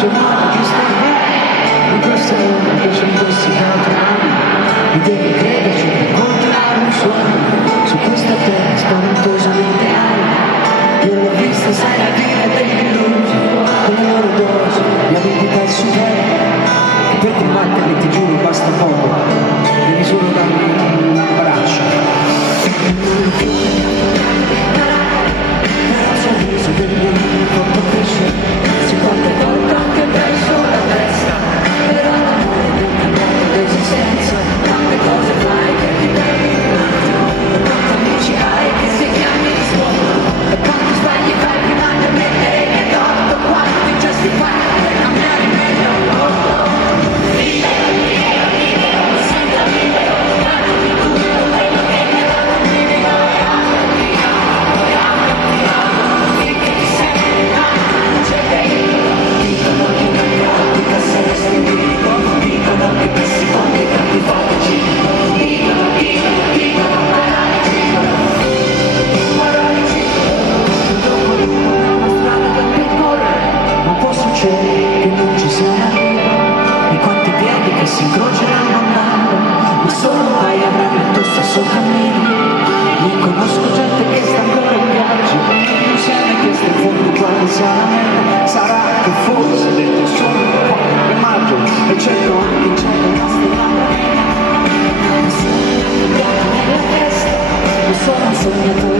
suo modo di stare in questa ora che sono intossicato. Mi devi crederci per incontrare un sogno su questa terra spaventosamente alta. Io l'ho vista, sai, la vita degli illusi con le loro dosi di avidità superba. E per combatterli ti giuro basta poco, devi solo darmi un abbraccio. Però sorriso del mio corpo cresce, si qualche volta anche verso la testa. Però l'amore diventa modo d'esistenza, tante cose fai che ti perdi un attimo, e quanti amici hai che se chiami rispondono, e quanti sbagli fai prima di ammettere che hai torto, quanti gesti fai per cambiare meglio il mondo. Libero, libero, libero, senta libero, guarda di tutto quello che mi ha dato libero, e amo, finché ti senti non c'è pericolo. Dicono che in pratica saresti unico, dicono che per secondi tanti fatici, dicono, dopo l'uno è una strada da percorrere, ma può succedere che non ci sia una via, e quanti piedi che si incrocieranno andando, ma solo mai avranno il tuo stesso cammino. Io conosco gente che sta ancora in viaggio, non siamo chiesto in fondo quale sia la meta. Sarà che forse dentro sono un po' remaggio, e cerco anche in cielo una strada. Mi sono cambiato nella testa, non sono un sognatore